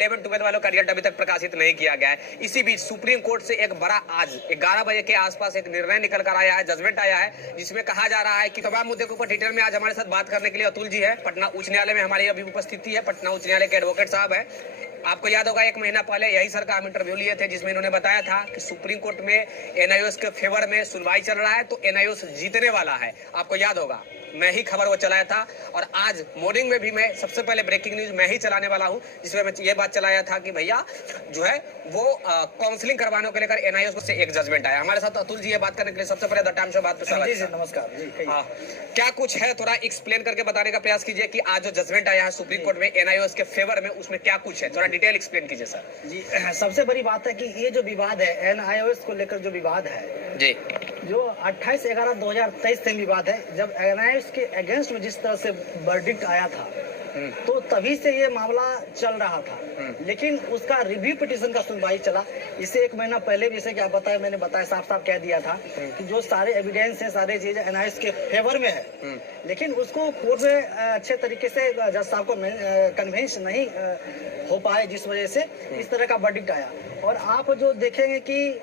11 12 वालों का रिजल्ट अभी तक प्रकाशित नहीं किया गया है। इसी बीच सुप्रीम कोर्ट से एक बड़ा आज 11 बजे के आसपास एक निर्णय निकल कर आया है, जजमेंट आया है, जिसमें कहा जा रहा है कि तमाम मुद्दे के ऊपर डिटेल में आज हमारे साथ बात करने के लिए अतुल जी है। पटना उच्च न्यायालय में हमारी अभी उपस्थिति है, पटना उच्च न्यायालय के एडवोकेट साहब है। आपको याद होगा 1 महीना पहले यही सर का हम इंटरव्यू लिए थे, जिसमें इन्होंने बताया था कि सुप्रीम कोर्ट में एनआईओएस के फेवर में सुनवाई चल रहा है, तो एनआईओएस जीतने वाला है। आपको याद होगा मैं ही खबर वो चलाया था, और आज मॉर्निंग में भी मैं सबसे पहले ब्रेकिंग न्यूज मैं ही चलाने वाला हूं, जिसमें मैं ये बात चलाया था कि भैया जो है वो काउंसलिंग करवाने को लेकर एनआईओएस से एक जजमेंट आया। हमारे साथ अतुल जी ये बात करने के लिए सबसे पहले द टाइम्स ऑफ बात पे स्वागत। नमस्कार जी। हाँ, क्या कुछ है थोड़ा एक्सप्लेन करके बताने का प्रयास कीजिए कि आज जो जजमेंट आया है सुप्रीम कोर्ट में एनआईओएस के फेवर में, उसमें क्या कुछ है, थोड़ा डिटेल एक्सप्लेन कीजिए सर जी। सबसे बड़ी बात है कि ये जो विवाद है एनआईओएस को लेकर, जो विवाद है जी, जो 28/11/2023 से विवाद है, जब एनआईओएस के अगेंस्ट में जिस तरह से वर्डिक्ट आया था तो तभी से ये मामला चल रहा था। लेकिन उसका रिव्यू पिटीशन का सुनवाई चला। इससे 1 महीना पहले भी, जैसे कि आप बताए, मैंने बताया, साफ साफ कह दिया था कि जो सारे एविडेंस है, सारे चीजें एनआईओएस के फेवर में है, लेकिन उसको कोर्ट में अच्छे तरीके से जज साहब को कन्विंस नहीं हो पाए, जिस वजह से इस तरह का वर्डिक्ट आया। और आप जो देखेंगे कि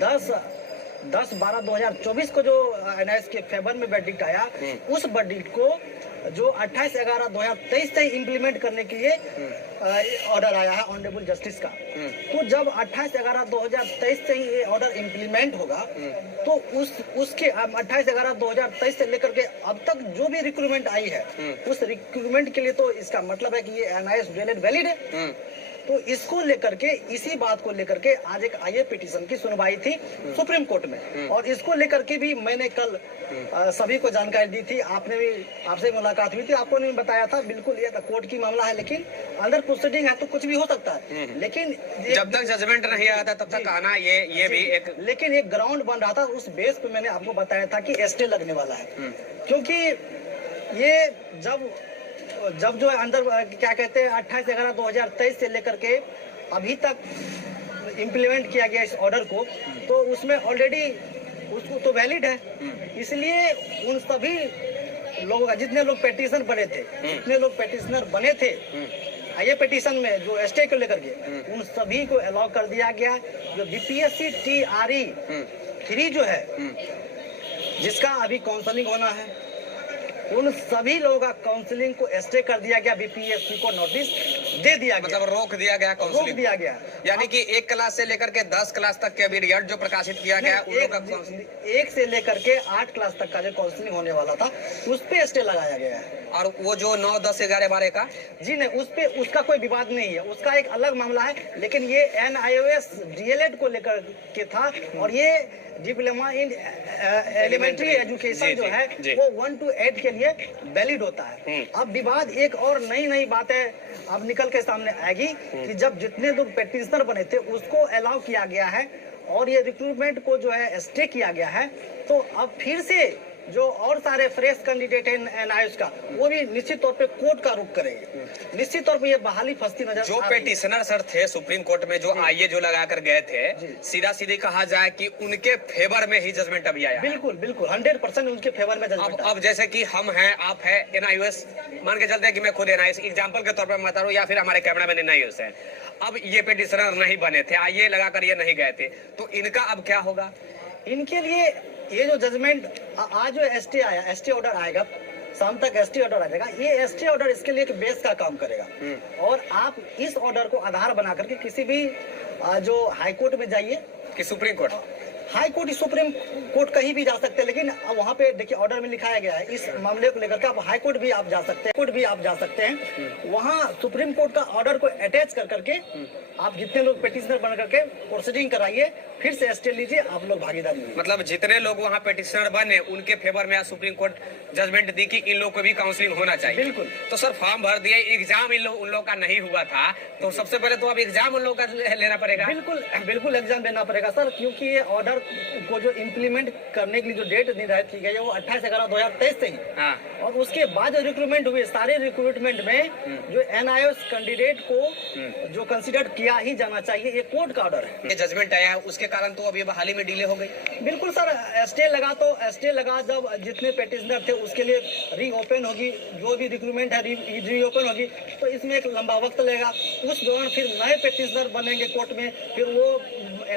10/12/2024 को जो एनआईओएस के फेवर में वर्डिक्ट आया, उस वर्डिक्ट को जो 28/11/2023 से इम्प्लीमेंट करने के लिए ऑर्डर आया है ऑनरेबल जस्टिस का। तो जब 28/11/2023 से ही ये ऑर्डर इम्प्लीमेंट होगा, तो उसके 28/11/2023 से लेकर के अब तक जो भी रिक्रूटमेंट आई है, उस रिक्रूटमेंट के लिए तो इसका मतलब है कि ये एनआईओएस वैलिड है। तो इसको लेकर के, इसी बात को लेकर के आज एक आईए पिटीशन की सुनवाई थी सुप्रीम कोर्ट में, और इसको लेकर के भी मैंने कल सभी को जानकारी दी थी। आपने भी, आपसे मुलाकात हुई थी, आपको ने बताया था बिल्कुल ये कोर्ट की मामला है, लेकिन अंदर प्रोसीडिंग है तो कुछ भी हो सकता है। लेकिन जब तक जजमेंट नहीं आया था तब तक आना ये भी एक, लेकिन एक ग्राउंड बन रहा था, उस बेस पे मैंने आपको बताया था कि स्टे लगने वाला है। क्योंकि ये जब जो है अंदर क्या कहते हैं 28/11/2023 से लेकर के अभी तक इम्प्लीमेंट किया गया इस ऑर्डर को, तो उसमें ऑलरेडी उसको तो वैलिड है। इसलिए उन सभी लोगों का, जितने लोग पेटिशन बने थे, जितने लोग पेटिशनर बने थे ये पिटीशन में जो स्टे को लेकर के, उन सभी को अलाउ कर दिया गया। जो बीपीएससी TRE 3 जो है, जिसका अभी काउंसलिंग होना है, उन सभी लोगों का काउंसलिंग को स्टे कर दिया गया। बीपीएससी को नोटिस दे दिया गया, मतलब रोक दिया गया, रोक दिया गया। यानी कि 1 क्लास से लेकर के 10 क्लास तक के अभी रिजल्ट जो प्रकाशित किया गया, 1 से लेकर के 8 क्लास तक का जो काउंसलिंग होने वाला था, उस पे स्टे लगाया गया है। और वो जो 9, 10, 11, 12 का, जी नहीं, उस पे उसका कोई विवाद नहीं है, उसका एक अलग मामला है। लेकिन ये एनआईओएस डीएलएड को लेकर के था, और ये डिप्लोमा इन एलिमेंट्री एजुकेशन जो है वो 1 to 8 के लिए वैलिड होता है। अब विवाद एक और नई बातें अब निकल के सामने आएगी कि जब जितने लोग पेटिशनर बने थे उसको अलाउ किया गया है, और ये रिक्रूटमेंट को जो है स्टे किया गया है, तो अब फिर से जो और सारे फ्रेश कैंडिडेट हैं एनआईओएस का, वो भी निश्चित तौर पे कोर्ट का रुख करेंगे। निश्चित तौर पे ये बहाली फंसती नजर जो पेटिशनर सर थे सुप्रीम कोर्ट में, जो आईए जो लगा कर गए थे, सीधा सीधी कहा जाए कि उनके फेवर में ही जजमेंट अभी आया। बिल्कुल 100% उनके फेवर में जजमेंट। अब जैसे कि हम हैं, आप हैं, एनआईओएस मान के चलते हैं कि मैं खुद एनआईओएस एग्जाम्पल के तौर पर बता रहा हूँ, या फिर हमारे कैमरामैन एनआईओएस है। अब ये पेटिशनर नहीं बने थे, आईए लगाकर ये नहीं गए थे, तो इनका अब क्या होगा? इनके लिए ये जो जजमेंट आज जो स्टे आया, स्टे ऑर्डर आएगा, शाम तक स्टे ऑर्डर आ जाएगा। ये स्टे ऑर्डर इसके लिए एक बेस का काम करेगा, और आप इस ऑर्डर को आधार बना करके किसी भी जो हाई कोर्ट में जाइए, कि supreme court, high court, supreme court कहीं भी जा सकते हैं। लेकिन अब वहाँ पे देखिए ऑर्डर में लिखाया गया है इस मामले को लेकर के, आप हाई कोर्ट भी आप जा सकते हैं, कोर्ट भी आप जा सकते हैं। वहाँ सुप्रीम कोर्ट का ऑर्डर को अटैच कर करके आप जितने लोग पेटिशनर बन करके प्रोसीडिंग कराइए, फिर से स्टे लीजिए, आप लोग भागीदारी। मतलब जितने लोग वहाँ पेटिशनर बने उनके फेवर में आज सुप्रीम कोर्ट जजमेंट दी कि इन लोग को भी काउंसलिंग होना चाहिए। बिल्कुल। तो सर फॉर्म भर दिए, एग्जाम उन लोग का नहीं हुआ था, तो सबसे पहले तो अब एग्जाम उन लोग का लेना पड़ेगा। बिल्कुल एग्जाम देना पड़ेगा सर, क्योंकि ये ऑर्डर को जो इम्प्लीमेंट करने के लिए जो डेट निर्धारित की गई है वो 28/11/2023 से ही। हाँ। और उसके बाद जो रिक्रूटमेंट हुए सारे रिक्रूटमेंट में जो NIOS कैंडिडेट को जो कंसिडर किया ही जाना चाहिए, ये कोर्ट का ऑर्डर है। ये जजमेंट आया है उसके कारण तो अभी हाल ही में डिले हो गई। बिल्कुल सर, स्टे लगा जब जितने पेटिशनर थे उसके लिए रीओपन होगी, जो भी रिक्रूटमेंट है रीओपन होगी, तो इसमें एक लंबा वक्त लगेगा। उस दौरान फिर नए पेटिशनर बनेंगे कोर्ट में, फिर वो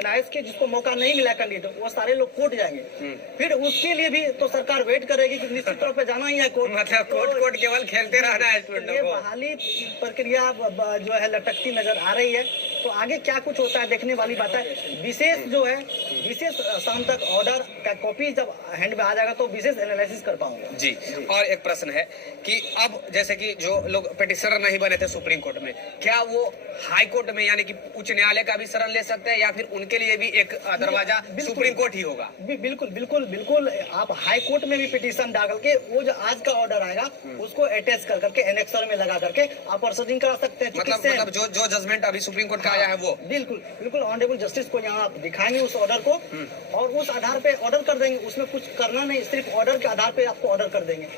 NIOS के जिसको मौका नहीं मिला कैंडिडेट वो सारे लोग कोर्ट जाएंगे। फिर उसके लिए भी तो सरकार वेट करेगी कि निश्चित तौर पे जाना ही है कोर्ट। मतलब कोर्ट केवल खेलते रहना है स्टूडेंटों ये को। बहाली प्रक्रिया जो है लटकती नजर आ रही है, तो आगे क्या कुछ होता है देखने वाली बात है। विशेष शाम तक ऑर्डर का कॉपी जब हैंड में आ जाएगा तो विशेष एनालिसिस कर पाऊंगा। जी। और एक प्रश्न है कि अब जैसे कि जो लोग पिटिशनर नहीं बने थे सुप्रीम कोर्ट में, क्या वो हाई कोर्ट में यानी कि उच्च न्यायालय का भी शरण ले सकते हैं या फिर उनके लिए भी एक दरवाजा सुप्रीम कोर्ट ही होगा? बिल्कुल आप हाई कोर्ट में भी पिटीशन डाल के वो जो आज का ऑर्डर आएगा उसको अटैच कर करके एनेक्सर में लगा करके आप प्रोसीडिंग करा सकते हैं। मतलब जो जजमेंट अभी सुप्रीम कोर्ट का आया है वो बिल्कुल ऑनरेबल जस्टिस को यहाँ आप दिखाएंगे उस ऑर्डर को और उस आधार पे ऑर्डर कर देंगे। उसमें कुछ करना नहीं, सिर्फ ऑर्डर के आधार पे आपको ऑर्डर कर देंगे।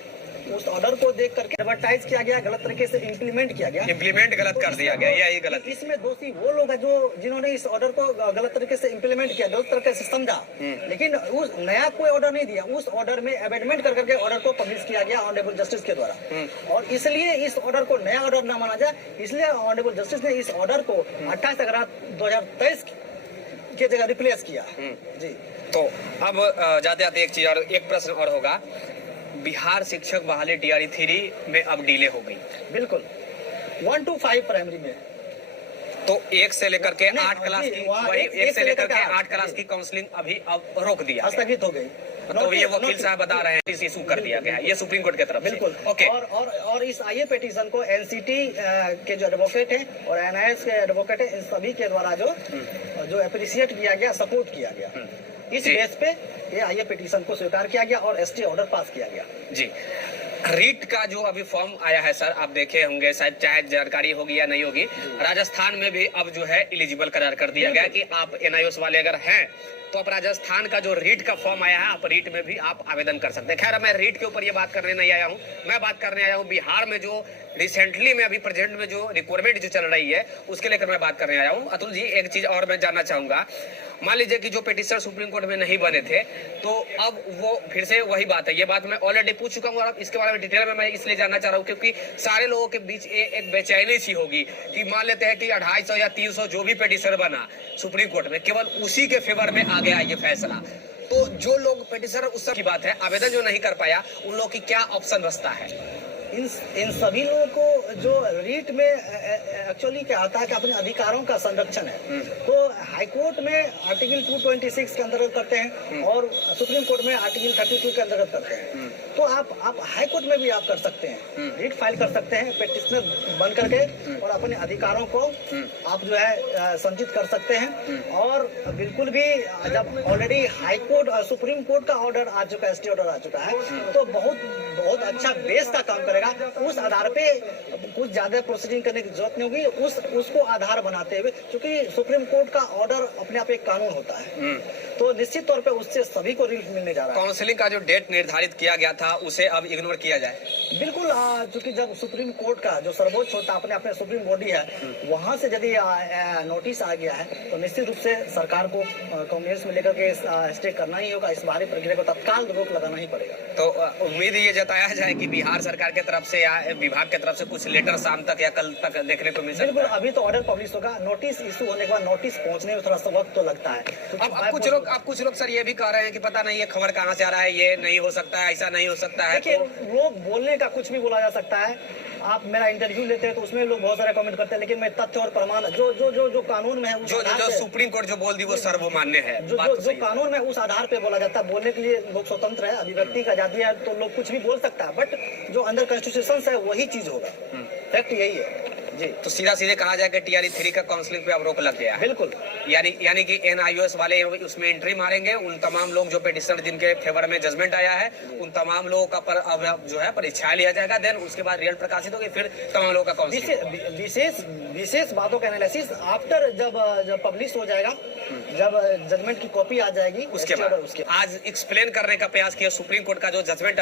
उस ऑर्डर को देख करके एडवर्टाइज किया गया, गलत तरीके से इम्प्लीमेंट किया गया, इम्प्लीमेंट गलत कर दिया गया, यही गलत। इसमें दोषी वो लोग हैं जो जिन्होंने इस ऑर्डर को गलत तरीके से इम्प्लीमेंट किया, गलत तरीके से समझा, लेकिन उस नया कोई ऑर्डर नहीं दिया। उस ऑर्डर में अमेंडमेंट कर करके ऑर्डर को पब्लिश किया गया ऑनरेबल जस्टिस के द्वारा, और इसलिए इस ऑर्डर को नया ऑर्डर न माना जाए, इसलिए ऑनरेबल जस्टिस ने इस ऑर्डर को 28/11/2023 की जगह रिप्लेस किया। जी। तो अब जाते जाते एक चीज और एक प्रश्न और होगा, बिहार शिक्षक बहाली DRE 3 में अब डिले हो गई। बिल्कुल 1 to 5 प्राइमरी में, तो 1 से लेकर के 8 क्लास की वही 1 से लेकर के 8 क्लास जी। की काउंसलिंग अभी अब रोक दिया गया। स्थगित हो गई। तो ये वकील साहब बता रहे हैं इस इशू कर दिया गया है, ये सुप्रीम कोर्ट की तरफ से। बिल्कुल। ओके। और इस आईए पिटीशन को NCT के जो एडवोकेट हैं और NIOS के एडवोकेट हैं, इन सभी के द्वारा जो अप्रिशिएट किया गया, सपोर्ट किया गया, इस जी। बेस पे ये आईए पिटीशन को स्वीकार किया गया और ST ऑर्डर पास किया गया। जी। रीट का जो अभी फॉर्म आया है सर, आप देखे होंगे शायद, चाहे जानकारी होगी या नहीं होगी, राजस्थान में भी अब जो है एलिजिबल करार कर दिया गया कि आप NIOS वाले अगर हैं तो आप राजस्थान का जो रीट का फॉर्म आया है, आप रीट में भी आप आवेदन कर सकते हैं। खैर मैं रीट के ऊपर ये बात करने नहीं आया हूँ, मैं बात करने आया हूँ बिहार में जो रिसेंटली में अभी प्रेजेंट में जो रिक्वायरमेंट जो चल रही है उसके लेकर मैं बात करने आया हूँ। अतुल जी, एक चीज और मैं जानना चाहूंगा, मान लीजिए कि जो पिटिशनर सुप्रीम कोर्ट में नहीं बने थे, तो अब वो फिर से वही बात है, ये बात मैं ऑलरेडी पूछ चुका हूँ और अब इसके बारे में डिटेल में मैं इसलिए जानना चाह रहा हूँ क्योंकि सारे लोगों के बीच एक बेचैनी सी होगी कि मान लेते हैं कि 250 या 300 जो भी पिटिशनर बना सुप्रीम कोर्ट में, केवल उसी के फेवर में आ गया ये फैसला, तो जो लोग पिटिशनर उस सब की बात है, आवेदन जो नहीं कर पाया, उन लोगों की क्या ऑप्शन बचता है? इन सभी लोगों को जो रीट में एक्चुअली क्या आता है कि अपने अधिकारों का संरक्षण है, तो हाई कोर्ट में आर्टिकल 226 के अंतर्गत करते हैं और सुप्रीम कोर्ट में आर्टिकल 32 के अंतर्गत करते हैं। तो आप हाई कोर्ट में भी आप कर सकते हैं, रीट फाइल कर सकते हैं पिटिशनर बन करके और अपने अधिकारों को आप जो है संचित कर सकते हैं। और बिल्कुल भी जब ऑलरेडी हाई कोर्ट और सुप्रीम कोर्ट का ऑर्डर आ चुका है, ST ऑर्डर आ चुका है, तो बहुत अच्छा बेस का काम करेगा। उस आधार पे कुछ ज्यादा प्रोसीडिंग करने की जरूरत नहीं होगी, उसको आधार बनाते हुए, क्योंकि सुप्रीम कोर्ट का ऑर्डर अपने आप एक कानून होता है, तो निश्चित तौर पे उससे सभी को रिलीफ मिलने जा रहा है। काउंसलिंग का जो डेट निर्धारित किया गया था उसे अब इग्नोर किया जाए? बिल्कुल, क्योंकि जब सुप्रीम कोर्ट का जो सर्वोच्च होता है, अपने सुप्रीम बॉडी है, वहां से यदि नोटिस आ गया है तो निश्चित रूप से सरकार को कॉन्ग्रेस में लेकर के स्टे करना ही होगा, इस बाहरी प्रक्रिया को तत्काल रोक लगाना ही पड़ेगा। तो उम्मीद ये जताया जाए कि बिहार सरकार के तरफ से या विभाग के तरफ से कुछ लेटर शाम तक या कल तक देखने को मिल सकता है? बिल्कुल, अभी तो ऑर्डर पब्लिश होगा, नोटिस इशू होने के बाद नोटिस पहुंचने में थोड़ा सा वक्त तो लगता है। अब कुछ लोग सर ये भी कह रहे हैं कि पता नहीं ये खबर कहाँ से आ रहा है, ये नहीं हो सकता है, ऐसा नहीं हो सकता है। देखिए, लोग बोलने का कुछ भी बोला जा सकता है। आप मेरा इंटरव्यू लेते हैं तो उसमें लोग बहुत सारे कमेंट करते हैं, लेकिन मैं तथ्य और प्रमाण जो कानून में है, जो सुप्रीम कोर्ट जो बोल दी वो सर्वमान्य है, जो कानून में उस आधार पे बोला जाता है। बोलने के लिए लोग स्वतंत्र है, अभिव्यक्ति का आजादी है, तो लोग कुछ भी बोल सकता है, बट जो अंदर कॉन्स्टिट्यूशन है वही चीज होगा। फैक्ट यही है। जी। तो सीधा सीधे कहा जाए कि टीआरई 3 का काउंसलिंग पे अब रोक लग गया है। बिल्कुल। यानी कि एनआईओएस वाले उसमें एंट्री मारेंगे, उन तमाम लोग जो पिटिशन जिनके फेवर में जजमेंट आया है उन तमाम लोगों का पर अब जो है परीक्षा लिया जाएगा, देन उसके बाद रिजल्ट प्रकाशित होगी, फिर तमाम लोगों का काउंसलिंग। विशेष बातों का एनालिसिस आफ्टर जब पब्लिश हो जाएगा, जब जजमेंट की कॉपी आ जाएगी उसके बाद आज एक्सप्लेन करने का प्रयास किया सुप्रीम कोर्ट का जो जजमेंट अभी